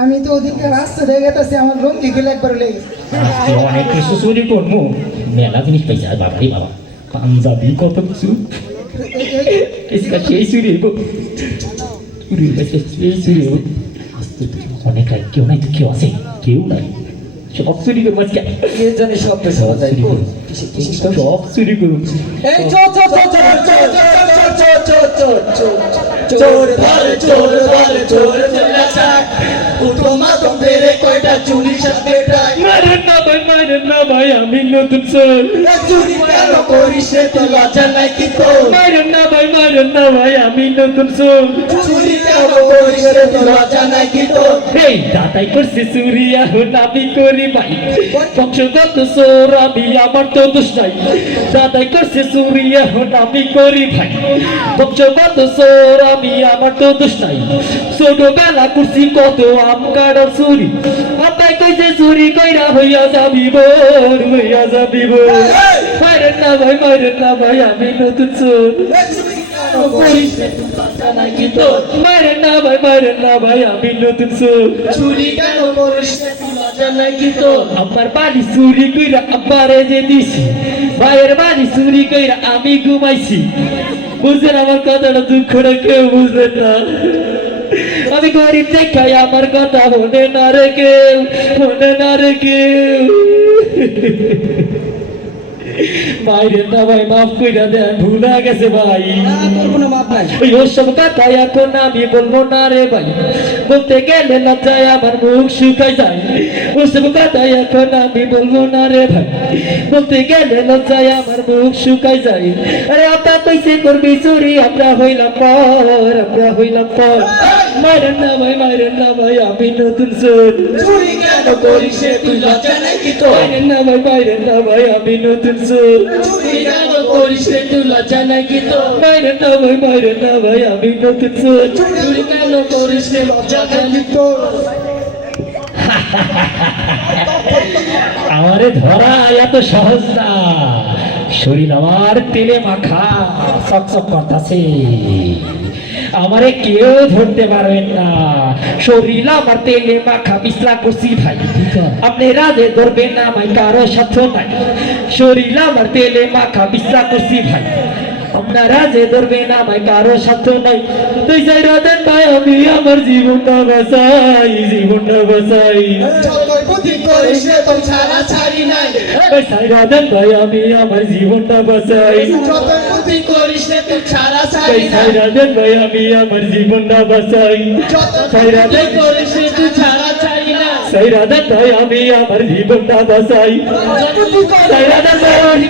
আমি তো ওদিকে রাস্তা দিয়ে গেতেছি আমার রঙ্গি গুলো একবার অনেক কিছু চুরি করব। মেলা জিনিস পাইছে বাবা রে বাবা। পাঞ্জাবি কত কিছু? সেই চুরি হইব? চুরি সেই চুরি অনেক কেউ নাই কেউ আছে কেউ নাই। সব চুরি করব আজকে কে জানে শব্দ শোনা যায়? সব চুরি করুন এই চোর, চোর, চোর, চোর, চোর, চোর, চোর, চোর, চোর, চোর, চোর, চোর ধরে, চোর ধরে, চোর চলে যাক। উত্তমা তোদের কয়টা চুরি সাথে ডাক। মারেন না ভাই মারেন না ভাই আমি নতুন চোর এ চুরি কেন করিস রে তুই লজ্জা নাই কি তোর? মারেন না ভাই মারেন না ভাই আমি নতুন চোর চুরি কেন করিস রে তুই লজ্জা নাই কি তোর? এই দাদাই করছে চুরি এখন আমি করি ভাই বংশগত চোর আমি আমার তো দোষ নাই। দাদাই করছে চুরি এখন আমি করি ভাই বংশগত চোর আমি আমার তো দোষ নাই। ছোটবেলা করছি কত আম কাটার চুরি। আপাই কইছে চুরি কইরা হইয়া যাবি বোর হইয়া যাবি বোর না ভাই মারেন না ভাই আমি নতুন চোর। করিস তোর? মারেন না ভাই আমি নতুন চোর। কেন করিস? লজ্জা কি তোর? আমার বাড়ি চুরি কইরা আব্বারে যে দিছি ভাইয়ের বাড়ি চুরি কইরা আমি ঘুমাইছি। বুঝলেন আমার কথাটা? দুঃখটা কেউ বুঝলেন না। আমি গরিব দেখাই আমার কথা মনে না রে কেউ মনে না রে কেউ বাইরে না ভাই মাফ কইরা দেন ভুলা গেছে ভাই। কোনো মাপ নাই। ওই ওসব কথা এখন আমি বলব না রে ভাই। বলতে গেলে লজ্জায় আমার মুখ শুকাই যায়। ওসব কথা এখন আমি বলব না রে ভাই। বলতে গেলে লজ্জায় আমার মুখ শুকাই যায়। আরে আপনার কইছে করবি চুরি আমরা হইলাম পর আমরা হইলাম পর। মারেন না ভাই মারেন না ভাই আমি নতুন চোর চুরি কেন করিস তুই লজ্জা নাই কি তোর? মারেন না ভাই মারেন না ভাই আমি নতুন চোর চুরি কেন করিস তুই লজ্জা নাই কি তোর? মারেন না ভাই মারেন না ভাই আমি নতুন চোর চুরি কেন করিস লজ্জা নাই কি তোর? আমারে ধরা এত সহজ না শরীর আমার তেলে মাখা চকচক করতেছে আমারে কেউ ধরতে পারবেন না। শরীরা মারতে লেমা খাবিসলা কুসি ভাই। আপনারা যে ধরবেন না ভাই কারও সাথে নাই। শরীরা মারতে লেমা খাবিসলা কুসি ভাই। আপনারা যে ধরবে না ভাই কারও সাথে নাই। তুই চাই রাতের ভাই আমি আমার জীবনটা বাঁচাই জীবনটা বাঁচাই। আমি আমার জীবনটা বসাই বাঁচাই ছাইরা দেন ভাই আমি আমার জীবনটা বাঁচাই ছাইরা দেন ছাড়া চাই না ছাইরা দেন ভাই আমি আমার জীবনটা বাঁচাই ছাইরা দেন ভাই